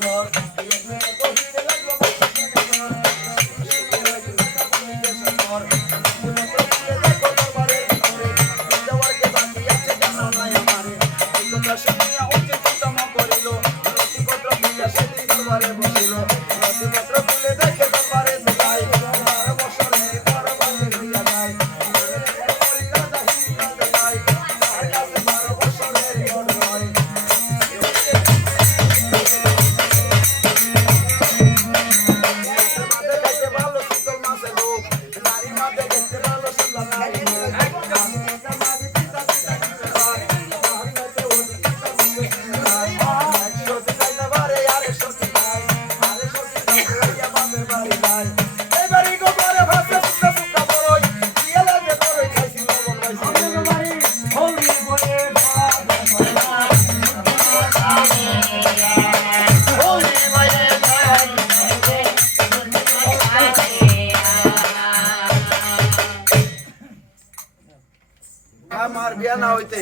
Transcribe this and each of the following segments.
Salvador. Y es bye. আমার বিয়া না হইতে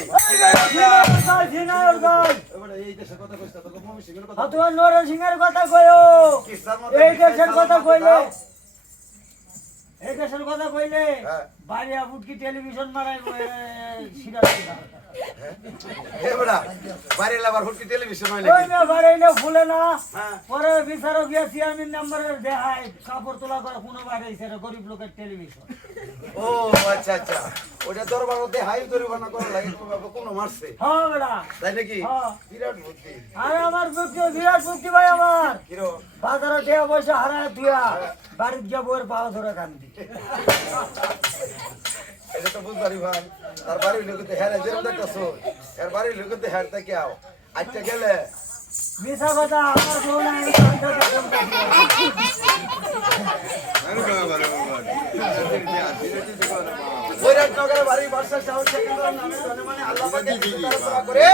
তোমার নরেন সিংহের কথা কইও এই দেশের কথা কইলে। এই দেশের কথা কইলে হ্যাঁ। টেলিভিশন মারাই সিরাজ লাবার হুটকি টেলিভিশন ওই না বাড়ি না ফুলে না। হ্যাঁ। পরে বিচারক গিয়া চেয়ারম্যান নাম্বারের দেখায় কাপড় তোলা করে কোনো বাড়ি সেটা গরিব লোকের টেলিভিশন ও আচ্ছা আচ্ছা। ওটা দরবার হাই দরিবানা করা লাগে বাবা কোনো মারছে? হ্যাঁ বেড়া। তাই নাকি? হ্যাঁ। বিরাট বুদ্ধি। আর আমার বুদ্ধি বিরাট বুদ্ধি ভাই আমার। কিরো বাজারে দেয়া পয়সা হারায় বাড়ির গিয়া বউয়ের পাও ধরে কান্দি। এটা তো বুঝবারি ভাই। তার বাড়ির লোকতে হ্যাঁ যেরকম দেখতেছো এর বাড়ির লোকতে হ্যাঁ তাকে আও। আজকে গেলে মিশা কথা আমার বউ না। আমি কান্দতে কান্দতে বৈরাটনগরের বাড়ি বাসা সাহস সেকেন্দ্র নামে জনে মানে আল্লাহ পাকে চিন্তা করে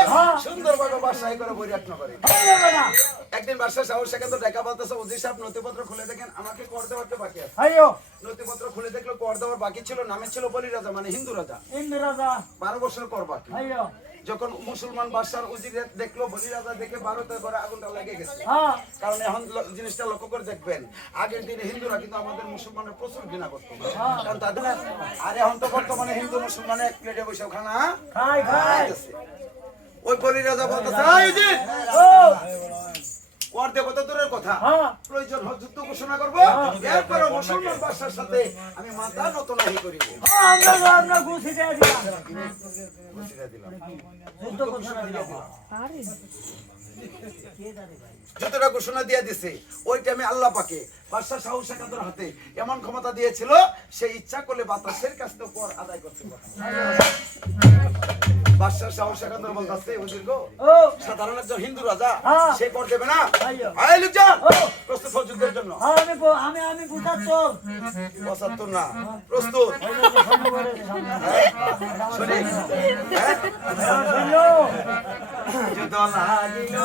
সুন্দরভাবে বাসায় করে বৈরাটনগরে হ্যাঁ। একদিন বাসা সাহস সেকেন্দ্র দেখা বলতেছে উজির সাহেব নথিপত্র খুলে দেখেন আমাকে কর দেওয়ার তো বাকি আছে। আইও নথিপত্র খুলে দেখল কর দেওয়ার বাকি ছিল নামে ছিল বলি রাজা মানে হিন্দু রাজা। ইন্দ্র রাজা। বারো বছর কর বাকি। আইও যখন মুসলমান বাদশার উজির দেখল বলি রাজা দেখে বারোতে করে আগুনটা লেগে গেছে। হ্যাঁ। কারণ এখন জিনিসটা লক্ষ্য করে দেখবেন আগের দিনে হিন্দুরা কিন্তু আমাদের মুসলমানের প্রচুর ঘৃণা করতো। কারণ তাদের আর এখন তো বর্তমানে হিন্দু মুসলমানে এক প্লেটে বসে খানা খাই খাই। ওই বলি রাজা বলতেছে "এই উজির, ও কর দেবো তো দূরের কথা। হ্যাঁ। প্রয়োজন হয় যুদ্ধ ঘোষণা করব। এরপরে মুসলমান বাদশার সাথে আমি মাথা নত নাহি করিব। হ্যাঁ, আমরা আমরা দিলাম। ঘোষণা দিলাম। যুদ্ধ ঘোষণা দিলাম। কে জানে ভাই যতটা ঘোষণা দিয়ে দিছে ওই টাইমে আল্লাহ পাকে বাদশাহ শাহু শেখান্তর হাতে এমন ক্ষমতা দিয়েছিল সে ইচ্ছা করলে বাতাসের কাছ থেকে কর আদায় করতে পারে বাদশাহ শাহু শেখান্তর বলতেছে হুজুর গো। সাধারণ একজন হিন্দু রাজা হ্যাঁ। সে কর দেবে না? আয় লোকজন প্রস্তুত হও যুদ্ধের জন্য। হ্যাঁ, আমি আমি আমি বুঝাচ্ছর পঁচাত্তর না প্রস্তুত। হ্যাঁ? শুনি? যুদ্ধ লাগিল।